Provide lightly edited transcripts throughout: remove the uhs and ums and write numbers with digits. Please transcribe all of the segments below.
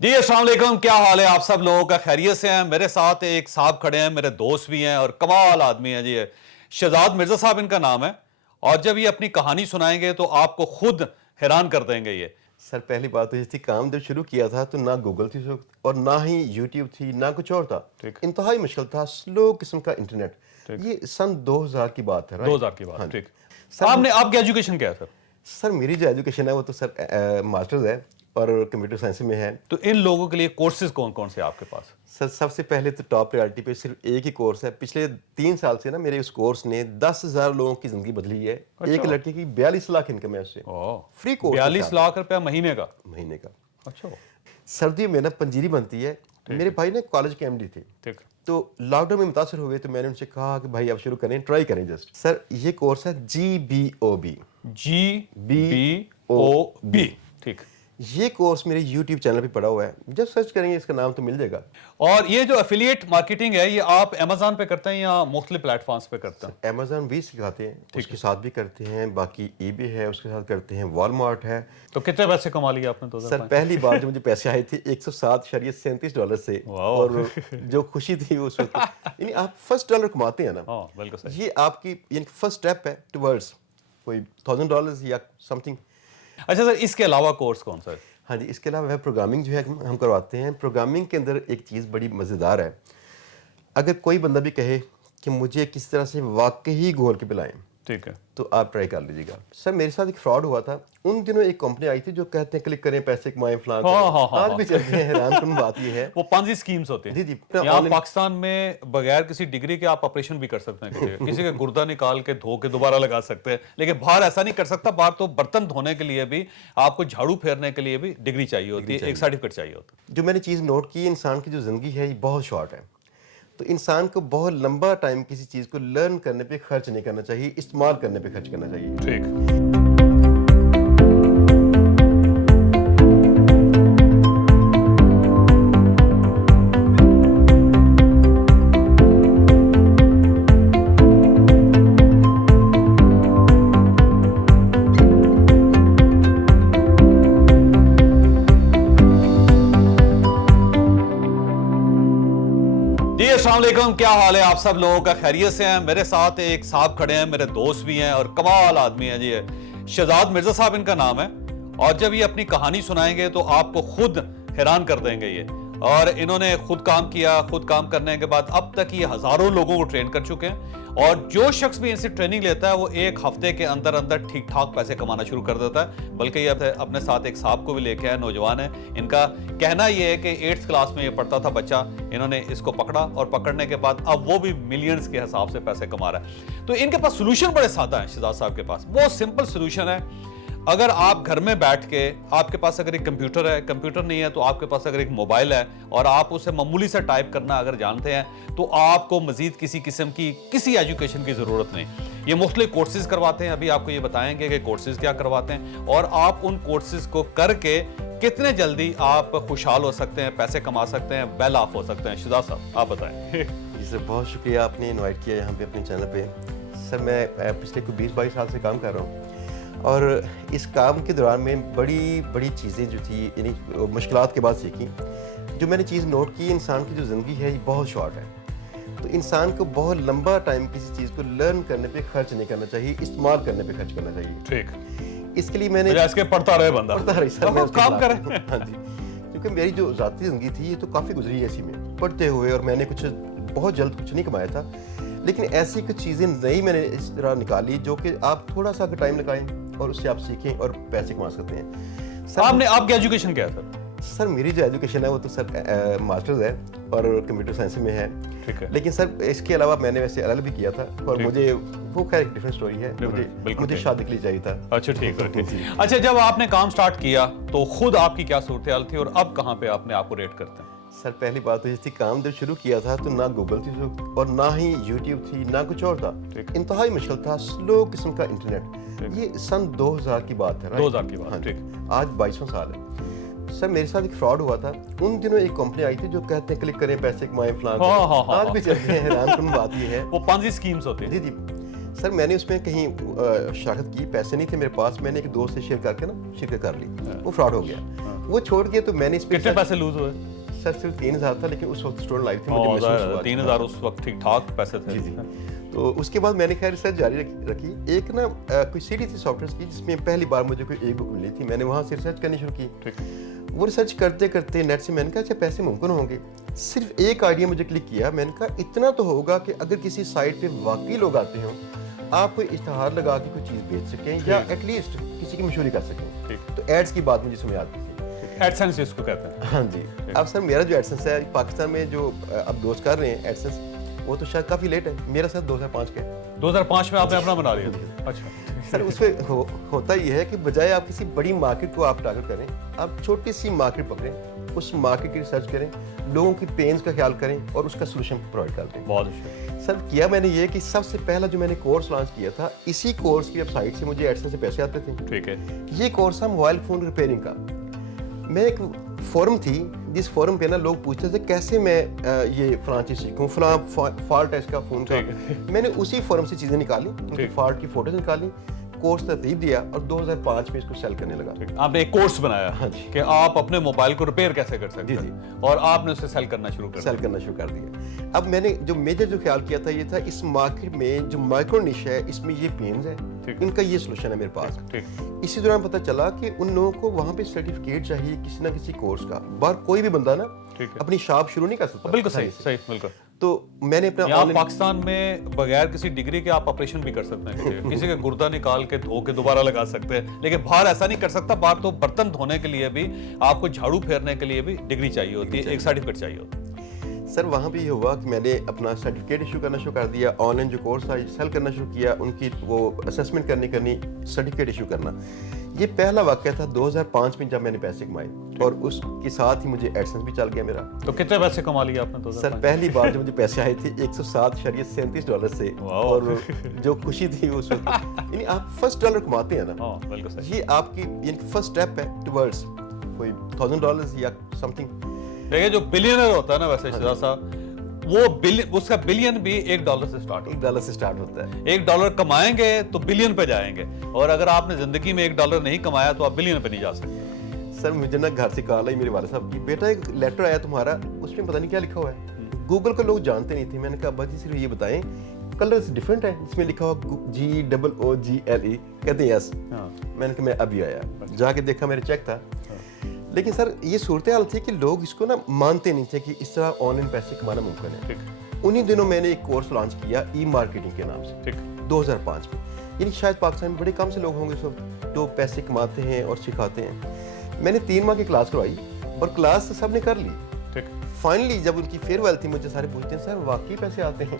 जी अस्सलाम वालेकुम, क्या हाल है आप सब लोगों का? खैरियत से हैं? मेरे साथ एक साहब खड़े हैं, मेरे दोस्त भी हैं और कमाल आदमी है जी। शहजाद मिर्जा साहब इनका नाम है और जब ये अपनी कहानी सुनाएंगे तो आपको खुद हैरान कर देंगे ये। सर पहली बात तो ये थी, काम जब शुरू किया था तो ना गूगल थी उस वक्त और ना ही यूट्यूब थी, ना कुछ और था। ठीक। इंतहाई मुश्किल था, स्लो किस्म का इंटरनेट। ठीक। ये सन 2000 की बात है, राइट? 2000 की बात। हाँ। ठीक। सर आपकी एजुकेशन क्या है सर? सर मेरी जो एजुकेशन है वो तो सर मास्टर्स है और कंप्यूटर साइंस में है। तो इन लोगों के लिए कोर्सेज कौन कौन से आपके पास? सर सबसे पहले तो टॉप प्रायोरिटी पे सिर्फ एक ही कोर्स है। पिछले 3 साल से ना मेरे उस कोर्स ने 10,000 लोगों की जिंदगी बदली है। अच्छा। एक लड़के की 42 लाख इनकम है उससे, फ्री कोर्स 42 लाख रुपया महीने का? महीने का। अच्छा। सर्दियों में ना पंजीरी बनती है। मेरे भाई ने कॉलेज के एमडी थे, ठीक। तो लॉकडाउन में मुतासर हुए तो मैंने उनसे कहा कि भाई आप शुरू करें, ट्राई करें जस्ट। सर ये कोर्स है GBOB। GBOB। ठीक। ये कोर्स मेरे YouTube चैनल पे पड़ा हुआ है, जब सर्च करेंगे इसका नाम तो मिल जाएगा। और ये जो एफिलिएट मार्केटिंग है ये आप अमेज़न पे करते हैं या मुख्तलिफ प्लेटफॉर्म्स पे करते हैं? अमेज़न भी सिखाते हैं, उसके साथ भी करते हैं, बाकी eBay है उसके साथ करते हैं, वॉलमार्ट है। तो कितने पैसे कमा लिए आपने 2005? सर पहली बार जो मुझे पैसे आए थे $107.37 से, और जो खुशी थी उस वक्त यानी आप फर्स्ट डॉलर कमाते हैं ना, हाँ बिल्कुल सही। ये आपकी यानी फर्स्ट स्टेप है टुवर्ड्स कोई $1000 या समथिंग। अच्छा सर, इसके अलावा कोर्स कौन सा है? हाँ जी, इसके अलावा वेब प्रोग्रामिंग जो है हम करवाते हैं। प्रोग्रामिंग के अंदर एक चीज़ बड़ी मज़ेदार है। अगर कोई बंदा भी कहे कि मुझे किस तरह से वाकई गोल के पिलाएं, ठीक है, तो आप ट्राई कर लीजिएगा। सर मेरे साथ एक फ्रॉड हुआ था। उन दिनों एक कंपनी आई थी जो कहते हैं क्लिक करें पैसे कमाएं फलां करें। आज भी चलते हैं। हैरान बात ये है, वो पांजी स्कीम्स होते हैं। जी जी। यहाँ पाकिस्तान में बगैर किसी डिग्री के आप ऑपरेशन भी कर सकते हैं, किसी का गुर्दा निकाल के धो के दोबारा लगा सकते हैं, लेकिन बाहर ऐसा नहीं कर सकता। बाहर तो बर्तन धोने के लिए भी, आपको झाड़ू फेरने के लिए भी डिग्री चाहिए होती है, एक सर्टिफिकेट चाहिए होता है। जो मैंने चीज़ नोट की, इंसान की जो ज़िंदगी है ये बहुत शॉर्ट है, तो इंसान को बहुत लंबा टाइम किसी चीज़ को लर्न करने पे खर्च नहीं करना चाहिए, इस्तेमाल करने पे खर्च करना चाहिए। ठीक। जी अस्सलाम वालेकुम, क्या हाल है आप सब लोगों का? खैरियत से हैं? मेरे साथ एक साहब खड़े हैं, मेरे दोस्त भी हैं और कमाल आदमी है जी। शहजाद मिर्जा साहब इनका नाम है और जब ये अपनी कहानी सुनाएंगे तो आपको खुद हैरान कर देंगे ये। और इन्होंने खुद काम किया, खुद काम करने के बाद अब तक ये हजारों लोगों को ट्रेन कर चुके हैं और जो शख्स भी इनसे ट्रेनिंग लेता है वो एक हफ्ते के अंदर अंदर ठीक ठाक पैसे कमाना शुरू कर देता है। बल्कि ये अपने साथ एक साहब को भी लेके आए, नौजवान है। इनका कहना ये है कि 8th क्लास में ये पढ़ता था बच्चा, इन्होंने इसको पकड़ा और पकड़ने के बाद अब वो भी मिलियंस के हिसाब से पैसे कमा रहा है। तो इनके पास सोल्यूशन बड़े सादा है शहजाद साहब के पास, बहुत सिंपल सोल्यूशन है। अगर आप घर में बैठ के, आपके पास अगर एक कंप्यूटर है, कंप्यूटर नहीं है तो आपके पास अगर एक मोबाइल है और आप उसे मामूली से टाइप करना अगर जानते हैं तो आपको मजीद किसी किस्म की किसी एजुकेशन की ज़रूरत नहीं। ये मुख्तलिफ कोर्सेज करवाते हैं, अभी आपको ये बताएंगे कि कोर्सेज क्या करवाते हैं और आप उन कोर्सेज को करके कितने जल्दी आप खुशहाल हो सकते हैं, पैसे कमा सकते हैं, वेल ऑफ हो सकते हैं। शहजाद साहब आप बताएं। जी सर, बहुत शुक्रिया आपने इनवाइट किया यहाँ पे अपने चैनल पे। सर मैं पिछले 20-22 साल से काम कर रहा हूँ और इस काम के दौरान में बड़ी बड़ी चीज़ें जो थी यानी मुश्किलात के बाद सीखी। जो मैंने चीज़ नोट की, इंसान की जो ज़िंदगी है ये बहुत शॉर्ट है, तो इंसान को बहुत लंबा टाइम किसी चीज़ को लर्न करने पे खर्च नहीं करना चाहिए, इस्तेमाल करने पे खर्च करना चाहिए। ठीक। इसके लिए मैंने इसके पढ़ता रहे बंदा, पढ़ता रही सर, मैं काम करे। हाँ जी, क्योंकि मेरी जो ज़ाती ज़िंदगी थी ये तो काफ़ी गुजरी है इसी में पढ़ते हुए, और मैंने कुछ बहुत जल्द कुछ नहीं कमाया था, लेकिन ऐसी कुछ चीज़ें नई मैंने इस तरह निकाली जो कि आप थोड़ा सा अगर टाइम लगाएं और उससे आप सीखें और पैसे कमा सकते हैं। सर आपकी एजुकेशन क्या है सर? सर मेरी जो एजुकेशन है वो तो सर मास्टर्स है और कंप्यूटर साइंस में है। ठीक है। लेकिन सर इसके अलावा मैंने वैसे LL भी किया था और मुझे वो खैर एक डिफरेंट स्टोरी है, मुझे शादी के लिए चाहिए था। अच्छा ठीक है। अच्छा, जब आपने काम स्टार्ट किया तो खुद आपकी क्या सूरत हाल थी और अब कहाँ पे आपने आपको रेट करते हैं? सर पहली बात तो ये थी, काम जब शुरू किया था तो ना गूगल थी उस वक्त और ना ही यूट्यूब थी, ना कुछ और था। इंतहाई मुश्किल था, स्लो किस्म का इंटरनेट। ये सन 2000 की बात है, 2000 की बात। हाँ, ठीक। आज 22वां साल है। सर मेरे साथ एक फ्रॉड हुआ था। उन दिनों एक कंपनी आई थी जो कहते हैं क्लिक करें पैसे कमाएं फलां करें। आज भी चलते हैं। हैरान बात ये है, वो पांजी स्कीम्स होते हैं। जी जी। سر میں نے اس میں کہیں شراکت کی، پیسے نہیں تھے میرے پاس، میں نے ایک دوست سے شیئر کر کے نا شرکت کر لی، وہ فراڈ ہو گیا، وہ چھوڑ کے تو میں نے اس پہ کتنے پیسے لوز ہوئے؟ سر صرف 3000 تھا، لیکن اس وقت اسٹوڈنٹ لائف تھی، مجھے محسوس ہوا 3000 اس وقت ٹھیک ٹھاک پیسے تھے. جی. تو اس کے بعد میں نے خیر ریسرچ جاری رکھی. ایک نا کوئی سیریز تھی سافٹ ویئر کی جس میں پہلی بار مجھے کوئی ایک بک ملی تھی، میں نے وہاں سے ریسرچ کرنی شروع کی. وہ ریسرچ کرتے کرتے نیٹ سے میں نے کہا اچھا پیسے ممکن ہوں گے. صرف ایک آئیڈیا مجھے کلک کیا، میں نے کہا اتنا تو ہوگا کہ اگر کسی سائٹ پہ واقعی لوگ آتے ہوں، آپ کوئی اشتہار لگا کے کوئی چیز بیچ سکیں یا ایٹ لیسٹ کسی کی مشہوری کر سکیں. تو ایڈس کی بات مجھے سمجھ آتی تھی. ایڈسنس جس کو کہتے ہیں. ہاں جی. اب سر میرا جو ایڈسنس ہے پاکستان میں جو اب دوست کر رہے ہیں ایڈسنس، وہ تو شاید کافی لیٹ ہے. میرا سر 2005 کا ہے. 2005 میں آپ نے اپنا بنا لیا. اچھا سر اس میں ہوتا یہ ہے کہ بجائے آپ کسی بڑی مارکیٹ کو آپ ٹارگٹ کریں، آپ چھوٹی سی مارکیٹ پکڑیں، اس مارکیٹ کی ریسرچ کریں، لوگوں کی پینز کا خیال کریں اور اس کا سولوشن پرووائڈ کر دیں. بہت اچھا. سر کیا میں نے یہ کہ سب سے پہلا جو میں نے کورس لانچ کیا تھا، اسی کورس کی ویب سائٹ سے مجھے ایڈسنس سے پیسے آتے تھے. ٹھیک ہے. یہ کورس تھا موبائل فون ریپیئرنگ کا. میں ایک فورم تھی جس فورم پہ نا لوگ پوچھتے تھے کیسے میں یہ فلاں چیز سیکھوں، فلاں فالٹ ہے اس کا فون کا. میں نے اسی فورم سے چیزیں نکالی، ان کی فالٹ کی فوٹوز نکالی، کورس ترتیب دیا اور 2005 میں اس کو سیل کرنے لگا. آپ نے ایک کورس بنایا کہ آپ اپنے موبائل کو ریپیئر کیسے کر سکتے ہیں، اور آپ نے اسے سیل کرنا شروع کر دیا. اب میں نے جو میجر جو خیال کیا تھا یہ تھا اس مارکیٹ میں جو مائکرو نش ہے اس میں یہ پینز ہے، ان کا یہ سولوشن ہے میرے پاس. اسی دوران پتہ چلا کہ ان لوگوں کو وہاں پہ سرٹیفکیٹ چاہیے کسی نہ کسی کورس کا. باہر کوئی بھی بندہ نا اپنی شاپ شروع نہیں کر سکتا. بالکل صحیح بالکل. تو میں نے اپنا پاکستان میں بغیر کسی ڈگری کے آپ آپریشن بھی کر سکتے ہیں، کسی کا گردہ نکال کے دھو کے دوبارہ لگا سکتے ہیں، لیکن باہر ایسا نہیں کر سکتا. باہر تو برتن دھونے کے لیے بھی آپ کو جھاڑو پھیرنے کے لیے بھی ڈگری چاہیے ہوتی ہے، ایک سرٹیفکیٹ چاہیے ہوتا ہے. سر وہاں بھی یہ ہوا کہ میں نے اپنا سرٹیفکیٹ ایشو کرنا شروع کر دیا، آن لائن جو کورس تھا سیل کرنا شروع کیا، ان کی وہ اسیسمنٹ کرنی سرٹیفکیٹ ایشو کرنا. یہ پہلا واقعہ تھا 2005 میں جب میں نے پیسے کمائے، اور اس کے ساتھ ہی مجھے ایڈسنس بھی چل گیا میرا. تو کتنے پیسے کما لیے آپ نے؟ سر پہلی بار جو مجھے پیسے آئے تھے $107.37 سے، اور جو خوشی تھی اس وقت، یعنی آپ فرسٹ ڈالر کماتے ہیں نا، یہ آپ کی یعنی فرسٹ اسٹیپ ہے ٹورڈز کوئی $1000 یا سم تھنگ. دیکھیں جو بلینر ہوتا ہے نا، ویسے شہزاد صاحب، وہ اس کا بلین بھی $1 سے سٹارٹ ہوتا ہے. $1 کمائیں گے تو بلین پہ جائیں گے، اور اگر آپ نے زندگی میں $1 نہیں کمایا تو آپ بلین پہ نہیں جا سکتے. سر مجھے نا گھر سے کال آئی میرے والد صاحب کی، بیٹا ایک لیٹر آیا تمہارا، اس میں پتہ نہیں کیا لکھا ہوا ہے. گوگل کو لوگ جانتے نہیں تھے. میں نے کہا ابا جی صرف یہ بتائیں کلرز ڈفرینٹ ہے، اس میں لکھا ہوا GOOGLE. کہتے ہیں یس. میں نے کہا میں ابھی آیا، جا کے دیکھا میرے چیک تھا. لیکن سر یہ صورتحال تھی کہ لوگ اس کو نا مانتے نہیں تھے کہ اس طرح آن لائن پیسے کمانا ممکن ہے. انہی دنوں میں نے ایک کورس لانچ کیا ای مارکیٹنگ کے نام سے 2005 میں. یعنی شاید پاکستان میں بڑے کم سے لوگ ہوں گے سب جو پیسے کماتے ہیں اور سکھاتے ہیں. میں نے 3 ماہ کی کلاس کروائی اور کلاس سب نے کر لی. فائنلی جب ان کی فیئر ویل تھی مجھے سارے پوچھتے ہیں سر واقعی پیسے آتے ہیں؟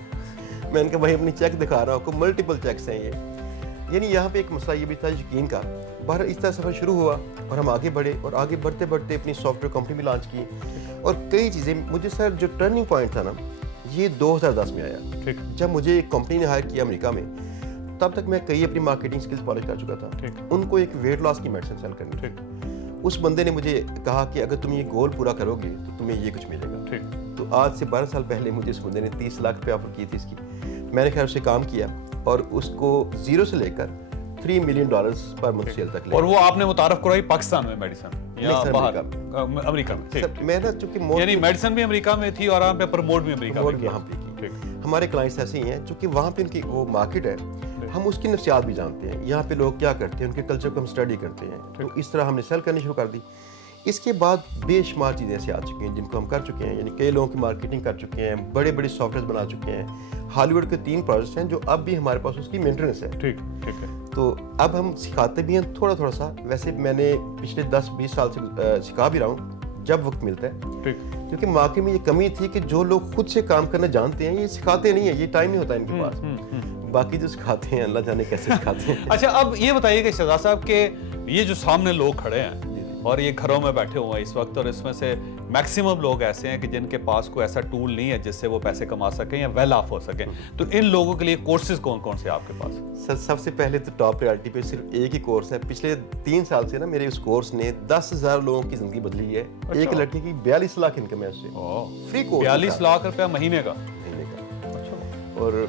میں نے کہا بھائی اپنی چیک دکھا رہا ہوں کو، ملٹیپل چیکس ہیں یہ. یعنی یہاں پہ ایک مسئلہ یہ بھی تھا یقین کا. باہر اس طرح سفر شروع ہوا اور ہم آگے بڑھے، اور آگے بڑھتے بڑھتے اپنی سافٹ ویئر کمپنی بھی لانچ کی، اور کئی چیزیں. مجھے سر جو ٹرننگ پوائنٹ تھا نا یہ 2010 میں آیا، جب مجھے ایک کمپنی نے ہائر کیا امریکہ میں. تب تک میں کئی اپنی مارکیٹنگ سکلز پالش کر چکا تھا. ان کو ایک ویٹ لاس کی میڈیسن سیل کرنی. اس بندے نے مجھے کہا کہ اگر تم یہ گول پورا کرو گے تو تمہیں یہ کچھ ملے گا. تو آج سے 12 سال پہلے مجھے اس بندے نے 30 لاکھ روپے آفر کی تھی اس کی. میں نے خیر اس سے کام کیا اور اس کو زیرو سے لے کر $3 ملین پر منتھ سیل تک لے. اور وہ آپ نے متعارف کروائی پاکستان میں میڈیسن یا باہر امریکہ میں؟ میں نا چونکہ یعنی میڈیسن بھی امریکہ میں تھی اور وہاں پہ پروموٹ بھی امریکہ میں یہاں پہ کی. ہمارے کلائنٹس ایسے ہی ہیں چونکہ وہاں پہ ان کی وہ مارکیٹ ہے، ہم اس کی نفسیات بھی جانتے ہیں، یہاں پہ لوگ کیا کرتے ہیں، ان کے کلچر کو ہم اسٹڈی کرتے ہیں. تو اس طرح ہم نے سیل کرنی شروع کر دی. اس کے بعد بے شمار چیزیں ایسے آ چکی ہیں جن کو ہم کر چکے ہیں. یعنی کئی لوگوں کی مارکیٹنگ کر چکے ہیں، بڑے بڑے سافٹ ویئر بنا چکے ہیں. ہالی ووڈ کے 3 پروجیکٹس ہیں جو اب بھی ہمارے پاس اس کی مینٹیننس ہے. ٹھیک ہے. تو اب ہم سکھاتے بھی ہیں تھوڑا سا. ویسے میں نے پچھلے 10-20 سال سے سکھا بھی رہا ہوں جب وقت ملتا ہے، کیونکہ مارکیٹ میں یہ کمی تھی کہ جو لوگ خود سے کام کرنا جانتے ہیں یہ سکھاتے نہیں ہیں، یہ ٹائم نہیں ہوتا ان کے پاس. باقی جو سکھاتے ہیں اللہ جانے کیسے سکھاتے ہیں. اچھا اب یہ بتائیے کہ شہزاد صاحب کہ یہ جو سامنے لوگ کھڑے ہیں اور یہ گھروں میں بیٹھے ہوئے ہیں اس وقت، اور اس میں سے میکسیمم لوگ ایسے ہیں کہ جن کے پاس کوئی ایسا ٹول نہیں ہے جس سے وہ پیسے کما سکیں یا ویل آف ہو سکیں، تو ان لوگوں کے لیے کورسز کون کون سے آپ کے پاس؟ سر سب سے پہلے تو ٹاپ پریورٹی پہ صرف ایک ہی کورس ہے. پچھلے 3 سال سے نا میرے اس کورس نے 10,000 لوگوں کی زندگی بدلی ہے. ایک لڑکی کی 42 لاکھ انکم ہے اس سے. فری کورس 42 لاکھ روپیہ مہینے کا. اور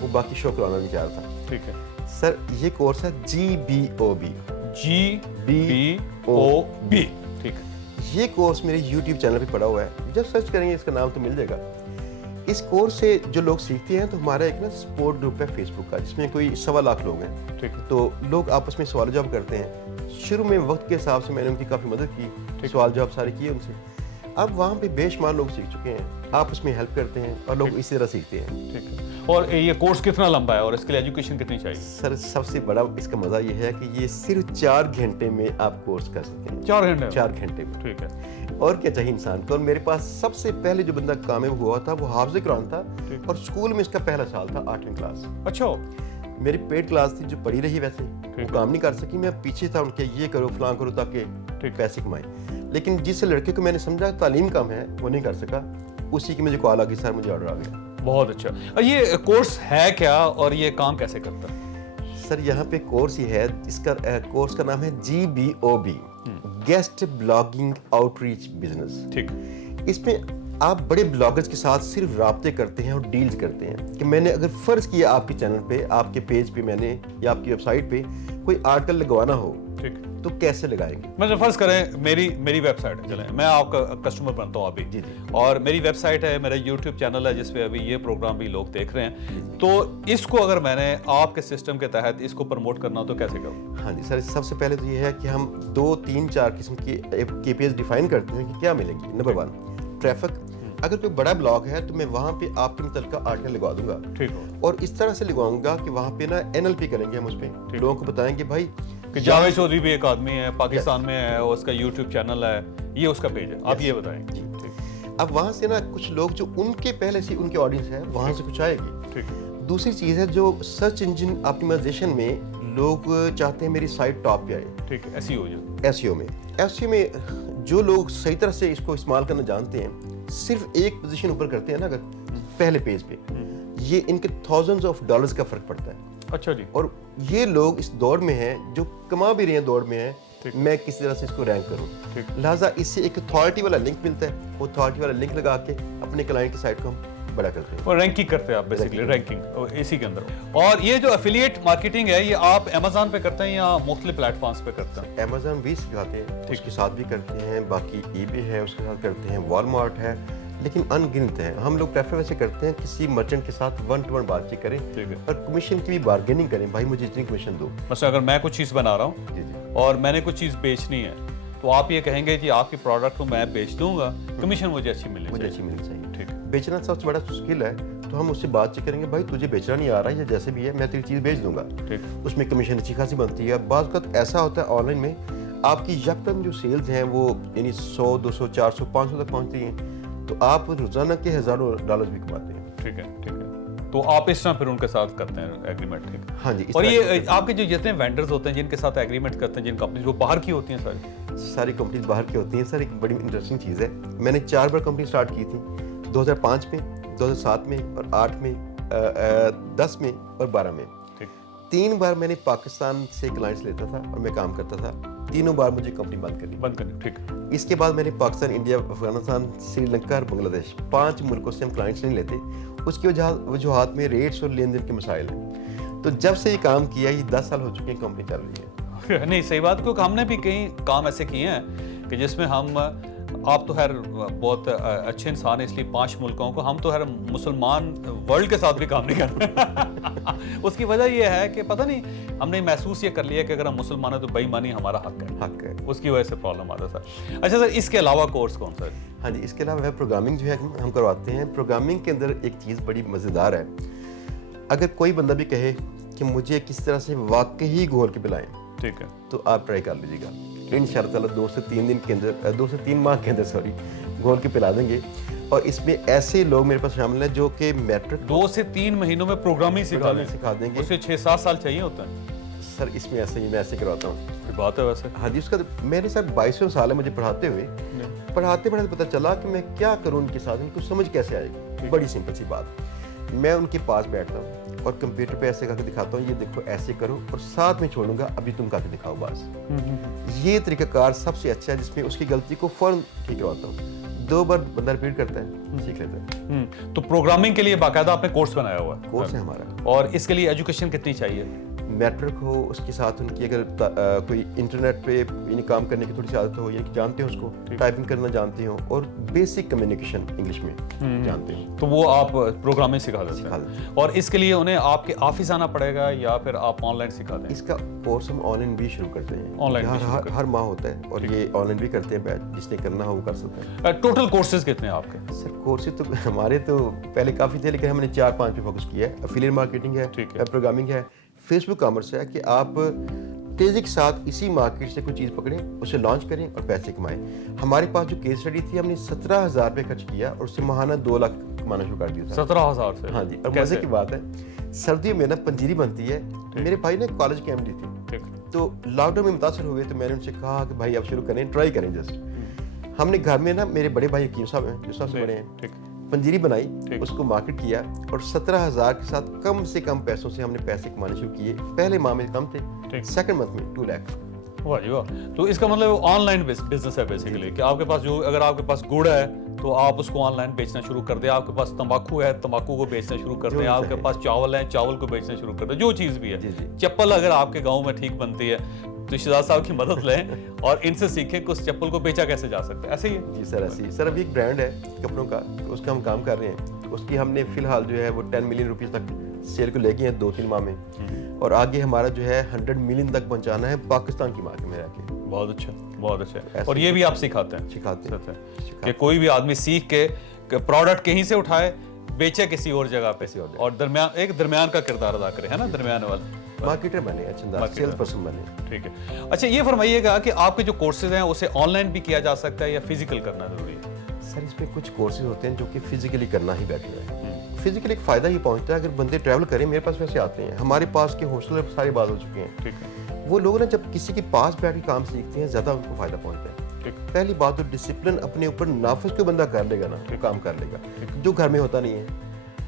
وہ باقی شو کرانا بھی چاہ رہا تھا. ٹھیک ہے سر یہ کورس ہے GBOB. GBOB. ٹھیک ہے. یہ کورس میرے یوٹیوب چینل پہ پڑا ہوا ہے, جب سرچ کریں گے اس کا نام تو مل جائے گا. اس کورس سے جو لوگ سیکھتے ہیں تو ہمارا ایک نا سپورٹ گروپ ہے فیس بک کا, جس میں کوئی 1.25 لاکھ لوگ ہیں. ٹھیک ہے. تو لوگ آپس میں سوال جواب کرتے ہیں. شروع میں وقت کے حساب سے میں نے ان کی کافی مدد کی, سوال جواب سارے کیے ان سے. اب وہاں پہ بے شمار لوگ سیکھ چکے ہیں, آپس میں ہیلپ کرتے ہیں اور لوگ اسی طرح سیکھتے ہیں. ٹھیک ہے. اور یہ کورس کتنا لمبا ہے اور اس کے لیے ایجوکیشن کتنی چاہیے؟ سر سب سے بڑا اس کا مزہ یہ ہے کہ یہ صرف 4 گھنٹے میں آپ کورس کر سکتے ہیں. 4 گھنٹے؟ 4 گھنٹے میں. ٹھیک ہے. اور کیا چاہیے انسان کو. اور میرے پاس سب سے پہلے جو بندہ کامیاب ہوا تھا وہ حافظ قرآن تھا, اور اسکول میں اس کا پہلا سال تھا 8ویں کلاس. اچھا. میری پیڈ کلاس تھی جو پڑھی رہی, ویسے وہ کام نہیں کر سکی. میں پیچھے تھا ان کے, یہ کرو فلاں کرو تاکہ پیسے کمائیں. لیکن جس لڑکے کو میں نے سمجھا تعلیم کم ہے وہ نہیں کر سکا, اسی کی مجھے کال آ گئی, سر مجھے آرڈر آ گیا. بہت اچھا. یہ کورس ہے کیا اور یہ کام کیسے کرتا ہے؟ سر یہاں پہ کورس یہ ہے, اس کا کورس کا نام ہے GBOB, guest blogging out reach business. ٹھیک. اس میں آپ بڑے بلاگرز کے ساتھ صرف رابطے کرتے ہیں اور ڈیلز کرتے ہیں. کہ میں نے اگر فرض کیا آپ کے چینل پہ, آپ کے پیج پہ میں نے یا آپ کی ویب سائٹ پہ کوئی آرٹیکل لگوانا ہو, ٹھیک, تو کیسے لگائیں گے؟ مطلب فرض کریں میری ویب سائٹ ہے, چلیں میں آپ کا کسٹمر بنتا ہوں ابھی, اور میری ویب سائٹ ہے, میرا یوٹیوب چینل ہے جس پہ ابھی یہ پروگرام بھی لوگ دیکھ رہے ہیں, تو اس کو اگر میں نے آپ کے سسٹم کے تحت اس کو پروموٹ کرنا ہو تو کیسے کروں؟ ہاں جی سر, سب سے پہلے تو یہ ہے کہ ہم 2 3 4 قسم کی KPIs ڈیفائن کرتے ہیں کہ کیا ملیں گی. Number 1 traffic. اگر کوئی بڑا بلاگ ہے تو میں وہاں پہ آپ کے متعلقہ آرٹیکل لگوا دوں گا. ٹھیک ہو. اور اس طرح سے لگواؤں گا کہ وہاں پہ نا NLP کریں گے ہم اس پہ, لوگوں کو بتائیں گے بھائی کہ جاوید چودھری بھی ایک آدمی ہے, پاکستان میں ہے, اور اس کا یوٹیوب چینل ہے, یہ اس کا پیج ہے, آپ یہ بتائیں. اب وہاں سے نا کچھ لوگ جو ان کے پہلے سے ان کی آڈینس ہے وہاں سے کچھ آئے گی. دوسری چیز ہے جو سرچ انجن آپٹیمائزیشن میں لوگ چاہتے ہیں میری سائٹ ٹاپ پہ آئے. ٹھیک ہے. SEO میں جو لوگ صحیح طرح سے اس کو استعمال کرنا جانتے ہیں, صرف ایک پوزیشن اوپر کرتے ہیں نا اگر پہلے پیج پہ, یہ ان کے $1000s کا فرق پڑتا ہے. اچھا جی. اور یہ لوگ اس دوڑ میں ہیں, جو کما بھی رہے ہیں دوڑ میں ہیں, میں کس طرح سے اس کو رینک کروں. لہٰذا اس سے ایک اتھارٹی والا لنک ملتا ہے, وہ اتھارٹی والا لنک لگا کے اپنے کلائنٹ کی سائٹ کو ہم بڑا کرتے ہیں. اور رینکنگ کرتے ہیں آپ بیسیکلی, رینکنگ اسی کے اندر. اور یہ جو افیلیٹ مارکیٹنگ ہے یہ آپ Amazon پہ کرتے ہیں یا مختلف پلیٹ فارمز پہ کرتے ہیں؟ Amazon بھی سکھاتے ہیں, اس کے ساتھ بھی کرتے ہیں, باقی eBay ہے اس کے ساتھ کرتے ہیں, Walmart ہے, لیکن ان گنت ہیں. ہم لوگ پریفر ویسے کرتے ہیں کسی مرچنٹ کے ساتھ 1-to-1 بات چیت کریں اور کمیشن کی بھی بارگیننگ کریں, بھائی مجھے اتنی کمیشن دو. مثلا اگر میں کچھ چیز بنا رہا ہوں اور میں نے کچھ چیز بیچنی ہے تو آپ یہ کہیں گے کہ آپ کی پروڈکٹ کو میں بیچ دوں گا, کمیشن مجھے اچھی ملنی چاہیے. ٹھیک. بیچنا سب سے بڑا اسکل ہے, تو ہم اس سے بات چیت کریں گے, بھائی تجھے بیچنا نہیں آ رہا یا جیسے بھی ہے میں تیری چیز بیچ دوں گا. اس میں کمیشن اچھی خاصی بنتی ہے. بعض اوقات ایسا ہوتا ہے آن لائن میں آپ کی یکدم جو سیلز ہیں وہ یعنی 100 200 400 500 تک پہنچتی ہیں, تو آپ روزانہ کے $1000 بھی کماتے ہیں. ٹھیک ہے. ٹھیک ہے. تو آپ اس طرح پھر ان کے ساتھ کرتے ہیں ایگریمنٹ؟ ٹھیک. ہاں جی. اور یہ آپ کے جو جتنے وینڈرز ہوتے ہیں جن کے ساتھ ایگریمنٹ کرتے ہیں, جن کمپنیز, وہ باہر کی ہوتی ہیں ساری کمپنیز باہر کی ہوتی ہیں. سر ایک بڑی انٹرسٹنگ چیز ہے, میں نے 4 بار کمپنی سٹارٹ کی تھی, 2005 میں, 2007 میں اور 8 میں, 10 میں اور 12 میں. 3 بار میں نے پاکستان سے کلائنٹس لیتا تھا اور میں کام کرتا تھا, تینوں بار مجھے کمپنی بند کرنی. ٹھیک. اس کے بعد میں نے پاکستان, انڈیا, افغانستان, سری لنکا اور بنگلہ دیش 5 ملکوں سے ہم کلائنٹس نہیں لیتے. اس کی وجوہات میں ریٹس اور لین دین کے مسائل ہیں. تو جب سے یہ کام کیا, یہ 10 سال ہو چکے ہیں, کمپنی چل رہی ہے. نہیں صحیح بات, کیونکہ ہم نے بھی کئی کام ایسے کیے ہیں کہ جس میں ہم, آپ تو خیر بہت اچھے انسان ہیں اس لیے 5 ملکوں کو, ہم تو خیر مسلمان ورلڈ کے ساتھ بھی کام نہیں کرتے. اس کی وجہ یہ ہے کہ پتہ نہیں, ہم نے محسوس یہ کر لیا کہ اگر ہم مسلمان ہیں تو بے ایمانی ہمارا حق ہے. اس کی وجہ سے پرابلم آتا ہے. سر اچھا سر, اس کے علاوہ کورس کون سا ہے؟ ہاں جی, اس کے علاوہ ویب پروگرامنگ جو ہے ہم کرواتے ہیں. پروگرامنگ کے اندر ایک چیز بڑی مزیدار ہے, اگر کوئی بندہ بھی کہے کہ مجھے کس طرح سے واقعی گول کے پلائیں, ٹھیک ہے, تو آپ ٹرائی کر لیجیے گا. ان شاء اللہ 2 سے 3 دن کے اندر, 2 سے 3 ماہ کے اندر گول کے پلا دیں گے. اور اس میں ایسے لوگ میرے پاس شامل ہیں جو کہ میٹرک 2 سے 3 مہینوں میں پروگرامنگ سکھا دیں گے. اسے 6-7 سال چاہیے ہوتا ہے سر. اس میں ایسے ہی میں ایسے کرواتا ہوں. بات ہے ویسے. ہاں جی, اس کا میرے ساتھ 22 سال ہے مجھے پڑھاتے ہوئے. پڑھاتے پتہ چلا کہ میں کیا کروں ان کے ساتھ, ان کو سمجھ کیسے آئے گی. بڑی سمپل سی بات, میں ان کے پاس بیٹھتا ہوں اور کمپیوٹر پہ ایسے کر کے دکھاتا ہوں, یہ دیکھو ایسے کرو, اور ساتھ میں چھوڑوں گا, ابھی تم کر کے دکھاؤ بس. یہ طریقہ کار سب سے اچھا ہے جس میں اس کی غلطی کو فوراً ٹھیک کرواتا ہوں. 2 बार बंदा रिपीट करता है, सीख लेता है। तो प्रोग्रामिंग के लिए बाकायदा आपने कोर्स बनाया हुआ है? कोर्स है हमारा। और इसके लिए एजुकेशन कितनी चाहिए? नेटवर्क हो, उसके साथ उनकी अगर कोई इंटरनेट पे यानी काम करने की थोड़ी सी आदत हो, यानी कि जानते हो उसको, टाइपिंग करना जानते हो, और बेसिक कम्युनिकेशन इंग्लिश में जानते हो, तो वो आप प्रोग्रामिंग सिखा देते सिखा हैं। देते हैं। और इसके लिए उन्हें आपके ऑफिस आना पड़ेगा या फिर आप ऑनलाइन सिखा दें? इसका कोर्स हम ऑनलाइन भी शुरू करते हैं, ऑनलाइन भी शुरू करते हर माह होता है, और ये ऑनलाइन भी करते हैं बैच, जिसने करना हो वो कर सकता है। टोटल कोर्सेज कितने हैं आपके? सर कोर्सेज तो हमारे तो पहले काफ़ी थे, लेकिन हमने 4-5 पे फोकस किया है। एफिलिएट मार्केटिंग है, ठीक है। प्रोग्रामिंग है, फेसबुक कॉमर्स है, कि आप तेज़ी के साथ इसी मार्केट से कोई चीज़ पकड़ें, उसे लॉन्च करें और पैसे कमाएं। हमारे पास जो केस स्टडी थी, हमने 17,000 रुपये खर्च किया और उससे माहाना 2 लाख कमाना शुरू कर दिया था। 17,000 से? हाँ जी। और मजे की बात है, सर्दियों में ना पंजीरी बनती है। मेरे भाई ने कॉलेज के एमडी थे, ठीक। तो लॉकडाउन में मुतासर हुए, तो मैंने उनसे कहा कि भाई आप शुरू करें, ट्राई करें जस्ट। हमने घर में ना, मेरे बड़े भाई हकीम साहब हैं जो सबसे बड़े हैं, ठीक। पंजीरी बनाई, उसको मार्केट किया, और 17,000 के साथ कम से कम पैसों से हमने पैसे कमाने शुरू किए। पहले माह में कम थे, सेकंड मंथ में 2 लाख। वाह जी वाह। तो इसका मतलब ऑनलाइन बिजनेस है बेसिकली, कि आपके पास जो, अगर आपके पास गुड़ है तो आप उसको ऑनलाइन बेचना शुरू कर दें, आपके पास तंबाकू है, तंबाकू को बेचना शुरू कर दें, आपके पास चावल है, चावल को बेचना शुरू कर दें, जो चीज़ भी है। चप्पल अगर आपके गाँव में ठीक बनती है तो शहजाद साहब की मदद लें और इनसे सीखें कि उस चप्पल को बेचा कैसे जा सकता है। ऐसे ही है? जी सर, ऐसे ही। सर अभी एक ब्रांड है कपड़ों का, उसका हम काम कर रहे हैं। उसकी हमने फिलहाल जो है वो 10 मिलियन रुपीज़ तक सेल को लेके हैं 2-3 माह में, और आगे हमारा जो है 100 मिलियन तक पहुंचाना है पाकिस्तान की मार्केट में रह के। बहुत अच्छा, बहुत अच्छा। और ये भी आप सिखाते हैं? सिखाते हैं कि कोई भी आदमी सीख के प्रोडक्ट कहीं से उठाए, बेचे किसी और जगह पे, और दरमियान का किरदार अदा करे, है ना, दरमियान वाला मार्केटर बने, अच्छा सेल्स पर्सन बने। ठीक है। अच्छा ये फरमाइएगा कि आपके जो कोर्सेज हैं उसे ऑनलाइन भी किया जा सकता है या फिजिकल करना जरूरी है? सर इसमें कुछ कोर्सेज होते हैं जो कि फिजिकली करना ही बेटर है। फिजिकली एक फ़ायदा ही पहुंचता है, अगर बंदे ट्रैवल करें, मेरे पास वैसे आते हैं, हमारे पास के हॉस्टल सारी बात हो चुके हैं। ठीक है। वो लोग ना जब किसी के पास बैठ के काम सीखते हैं, ज़्यादा उनको फ़ायदा पहुंचता है। पहली बात तो डिसिप्लिन अपने ऊपर नाफिज को बंदा कर लेगा ना, तो काम कर लेगा, जो घर में होता नहीं है।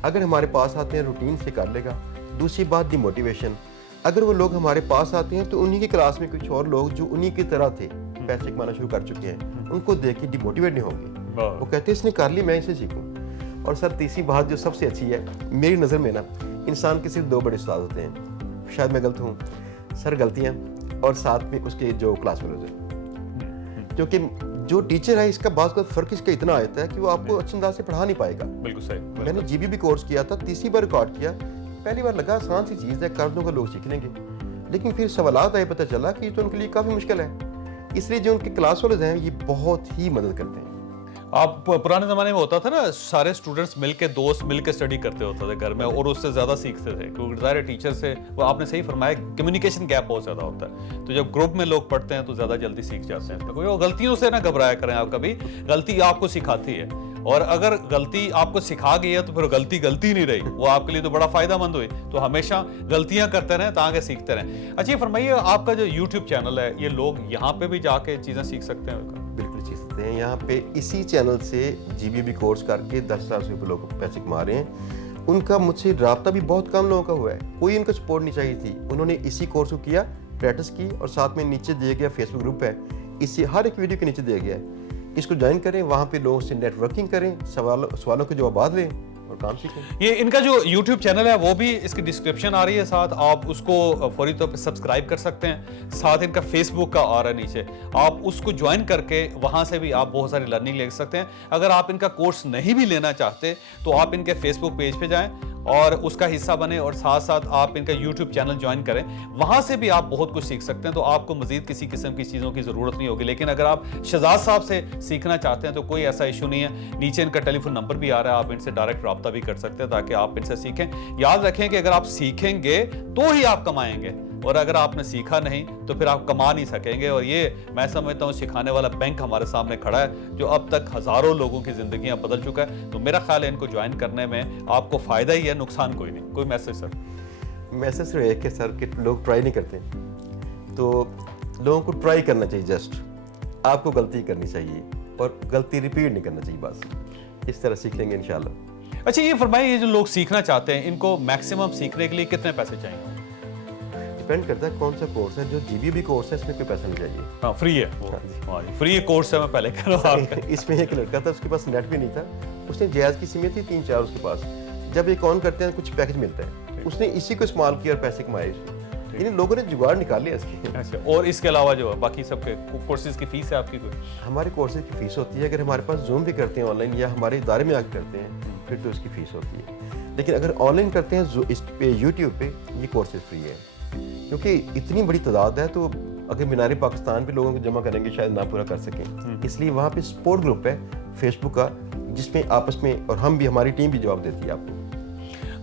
अगर हमारे पास आते हैं, रूटीन से कर लेगा। दूसरी बात डिमोटिवेशन, अगर वो लोग हमारे पास आते हैं तो उन्हीं की क्लास में कुछ और लोग जो उन्हीं की तरह थे, पैसे कमाना शुरू कर चुके हैं, उनको देख के डिमोटिवेट नहीं होंगे, वो कहते हैं इसने कर ली, मैं इसे सीखूं। और सर तीसरी बात जो सबसे अच्छी है मेरी नज़र में ना, इंसान के सिर्फ 2 बड़े उस्ताद होते हैं, शायद मैं गलत हूँ सर, गलतियाँ और साथ में उसके जो क्लास फेलोज हैं, क्योंकि जो टीचर है इसका बात का फ़र्क इसका इतना आता है कि वो आपको अच्छे अंदाज से पढ़ा नहीं पाएगा। बिल्कुल सही। मैंने जीबीबी कोर्स किया था, तीसरी बार रिकॉर्ड किया, पहली बार लगा आसान सी चीज़ है, कर दूंगा लोग सीख लेंगे, लेकिन फिर सवालात आए, पता चला कि तो उनके लिए काफ़ी मुश्किल है। इसलिए जो उनके क्लास वाले हैं ये बहुत ही मदद करते हैं। आप पुराने ज़माने में होता था ना, सारे स्टूडेंट्स मिलके, दोस्त मिलके स्टडी करते होते थे घर में, और उससे ज़्यादा सीखते थे, क्योंकि ज़ाहिर टीचर से, वो आपने सही फरमाया, कम्युनिकेशन गैप बहुत ज़्यादा होता है। तो जब ग्रुप में लोग पढ़ते हैं तो ज़्यादा जल्दी सीख जाते हैं। तो कोई गलतियों से ना घबराया करें आप कभी, गलती आपको सिखाती है, और अगर गलती आपको सिखा गई है तो फिर गलती नहीं रही, वो आपके लिए तो बड़ा फ़ायदेमंद हुई। तो हमेशा गलतियाँ करते रहें, ताकि सीखते रहें। अच्छा ये फरमाइए, आपका जो यूट्यूब चैनल है, ये लोग यहाँ पे भी जाके चीज़ें सीख सकते हैं? बिल्कुल सीख सकते हैं। यहाँ पे इसी चैनल से जीबीबी कोर्स करके 10,000 से ऊपर लोग पैसे कमा रहे हैं। उनका मुझसे रब्ता भी बहुत कम लोगों का हुआ है, कोई उनको सपोर्ट नहीं चाहिए थी, उन्होंने इसी कोर्स को किया, प्रैक्टिस की, और साथ में नीचे दिया गया फेसबुक ग्रुप है, इसी हर एक वीडियो के नीचे दिया गया है, इसको ज्वाइन करें, वहाँ पे लोगों से नेटवर्किंग करें, सवालों के जवाब दें और काम सीखें। ये इनका जो YouTube चैनल है वो भी इसकी डिस्क्रिप्शन आ रही है साथ, आप उसको फौरी तौर पे सब्सक्राइब कर सकते हैं। साथ इनका फेसबुक का आ रहा है नीचे, आप उसको ज्वाइन करके वहाँ से भी आप बहुत सारी लर्निंग ले सकते हैं। अगर आप इनका कोर्स नहीं भी लेना चाहते तो आप इनके फेसबुक पेज पे जाएं और उसका हिस्सा बने, और साथ साथ आप इनका YouTube चैनल ज्वाइन करें, वहाँ से भी आप बहुत कुछ सीख सकते हैं। तो आपको मजीद किसी किस्म की चीज़ों की ज़रूरत नहीं होगी। लेकिन अगर आप शहजाद साहब से सीखना चाहते हैं तो कोई ऐसा इशू नहीं है, नीचे इनका टेलीफोन नंबर भी आ रहा है, आप इनसे डायरेक्ट रब्ता भी कर सकते हैं ताकि आप इनसे सीखें। याद रखें कि अगर आप सीखेंगे तो ही आप कमाएंगे, और अगर आपने सीखा नहीं तो फिर आप कमा नहीं सकेंगे। और ये मैं समझता हूँ सिखाने वाला बैंक हमारे सामने खड़ा है, जो अब तक हज़ारों लोगों की ज़िंदगियाँ बदल चुका है। तो मेरा ख्याल है इनको ज्वाइन करने में आपको फ़ायदा ही है, नुकसान कोई नहीं। कोई मैसेज सर? मैसेज सिर्फ एक है सर कि लोग ट्राई नहीं करते, तो लोगों को ट्राई करना चाहिए। जस्ट आपको गलती करनी चाहिए और गलती रिपीट नहीं करना चाहिए, बस इस तरह सीख लेंगे इंशाल्लाह। अच्छा ये फरमाइए, ये जो लोग सीखना चाहते हैं, इनको मैक्सिमम सीखने के लिए कितने पैसे चाहिए? डिपेंड करता है कौन सा कोर्स है। जो जीबीबी कोर्स है इसमें कोई पैसा नहीं चाहिए। हाँ, फ्री है वो। हाँ जी, फ्री कोर्स है, मैं पहले कह रहा हूँ आपका। इसमें एक लड़का था, उसके पास नेट भी नहीं था, उसने जायज़ की सिमें थी 3-4 उसके पास। जब एक ऑन करते हैं कुछ पैकेज मिलता है, उसने इसी को इस्तेमाल किया और पैसे कमाए उसने। इन लोगों ने जुगाड़ निकाल लिया इसकी। अच्छा, और इसके अलावा जो है बाकी सबके कोर्सेज की फीस है आपकी कोई? हमारे कोर्सेज की फ़ीस होती है, अगर हमारे पास जूम भी करते हैं ऑनलाइन या हमारे इदारे में आकर करते हैं फिर तो उसकी फ़ीस होती है। लेकिन अगर ऑनलाइन करते हैं इस पे यूट्यूब पे, ये कोर्सेज फ्री है। क्योंकि इतनी बड़ी तादाद है तो अगर मीनार पाकिस्तान पे लोगों को जमा करेंगे शायद ना पूरा कर सकें। इसलिए वहाँ पे सपोर्ट ग्रुप है फेसबुक का, जिसमें आपस में, और हम भी, हमारी टीम भी जवाब देती है आपको।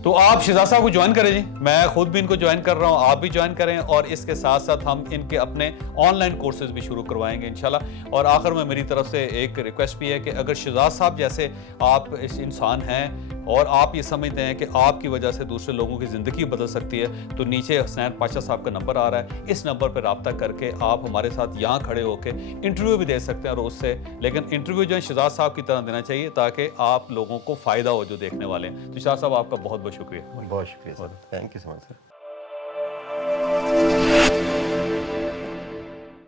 तो आप शहजाद साहब को ज्वाइन करें जी, मैं खुद भी इनको ज्वाइन कर रहा हूँ, आप भी ज्वाइन करें, और इसके साथ साथ हम इनके अपने ऑनलाइन कोर्सेज भी शुरू करवाएंगे इंशाल्लाह। और आखिर में मेरी तरफ से एक रिक्वेस्ट भी है कि अगर शहजाद साहब जैसे आप इस इंसान हैं और आप ये समझते हैं कि आपकी वजह से दूसरे लोगों की ज़िंदगी बदल सकती है, तो नीचे हसनैन पाशा साहब का नंबर आ रहा है, इस नंबर पर रब्ता करके आप हमारे साथ यहाँ खड़े होकर इंटरव्यू भी दे सकते हैं। और उससे, लेकिन इंटरव्यू जो है शहजाद साहब की तरह देना चाहिए ताकि आप लोगों को फ़ायदा हो जो देखने वाले हैं। तो शहजाद साहब आपका बहुत बहुत शुक्रिया। बहुत शुक्रिया sir, thank you so much sir.